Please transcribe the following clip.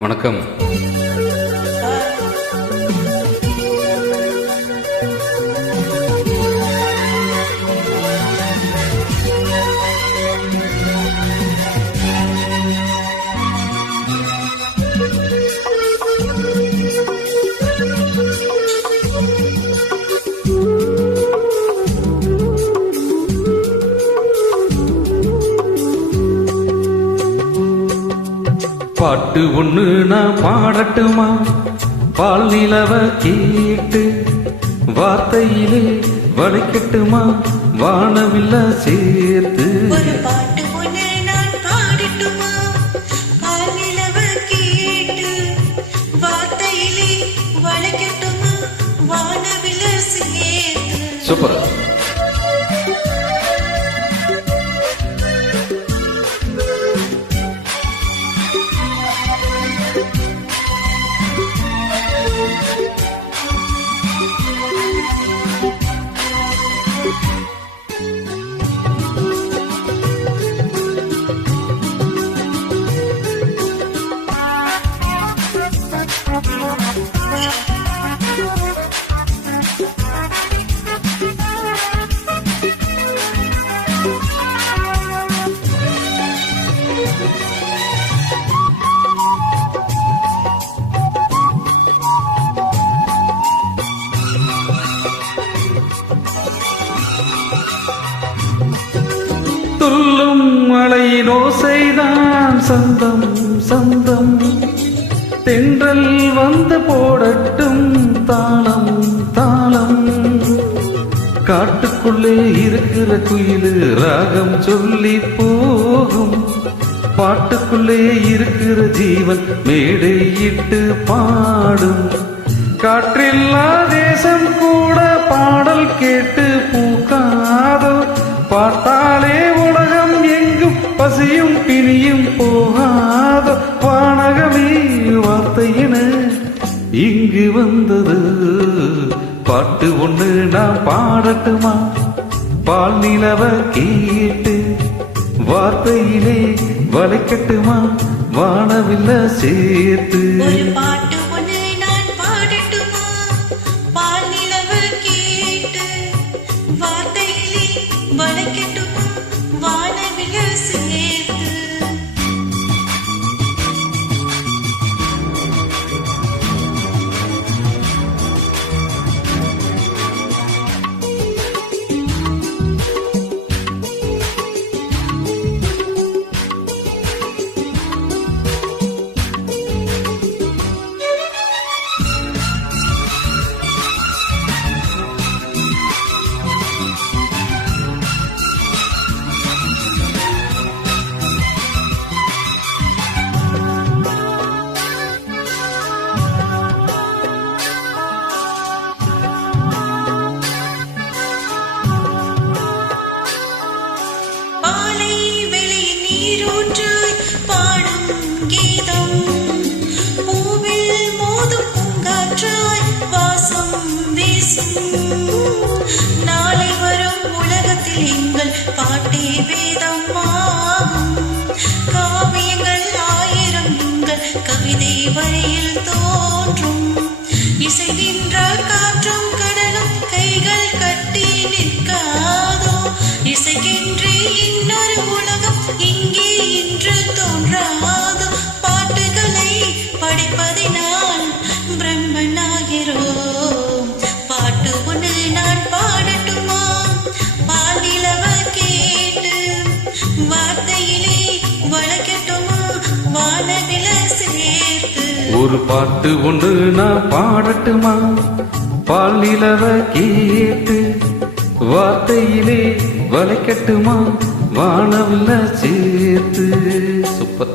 வணக்கம். பாட்டு ஒண்ணு நான் பாடட்டுமா? பால் நிலவ கேட்டு வார்த்தையிலே வளைக்கட்டுமா? வானவில்ல சேர்த்து ஒரு பாட்டு ஒண்ணு நான் பாடட்டுமா? பால் நிலவ கேட்டு வார்த்தையிலே வளைக்கட்டுமா? வானவில்ல சேர்த்து. சூப்பர். துள்ளும் மழையின் ஓசைதான் சந்தம் சந்தம், தென்றல் வந்து போடட்டும் தாளம் தாளம். காட்டுக்குள்ளே இருக்கிற குயிலு ராகம் சொல்லி போகும், பாட்டுக்குள்ளே இருக்கிற ஜீவன் மேடையிட்டு பாடும். காற்றில்லா தேசம் கூட பாடல் கேட்டு பூக்காதோ? பார்த்தாலே உலகம் எங்கும் பசியும் பிணியும் போகாதோ? வானகமே வார்த்தையின இங்கு வந்தது. பாட்டு ஒண்ணு நான் பாடட்டுமா? பால் நிலவ கேட்டு வார்த்தையிலே வளைக்கட்டுமா? வானவில்ல சேர்த்து. ஒரு பாட்டு ஒண்ணு நான் பாடட்டுமா? பால் நிலவ கேட்டு வார்த்தையிலே வளைக்கட்டுமா? வானவில்ல சேர்த்து. பாலை வெளியில் நீரூற்றாய் பாடும் கீதம், பூவில் மோதும் பூங்காற்றாய் வாசம் வீசும். நாளை வரும் உலகத்தில் எங்கள் பாட்டே வேதம் ஆகும். காவியங்கள் ஆயிரம் எங்கள் கவிதை வரியில் தோன்றும். இசை நின்றால் காற்றும் கடலும் கைகள் கட்டி நிற்காதோ? இசைக்கென்றே இன்னொரு உலகம் இங்கே இன்று தோன்றாதோ? பாட்டுகளை படிப்பதினால் பிரம்மனாகிறோம். பாட்டு ஒன்று நான் பாடட்டுமா? பால் நிலவ கேட்டு வார்த்தையிலே வளைக்கட்டுமா? வானவில சேர்த்து. ஒரு பாட்டு ஒன்று நான் பாடட்டுமா? பால் நிலவ கேட்டு வார்த்தையிலே வளைக்கட்டுமா? வானவில்ல சேர்த்து. சூப்பர்.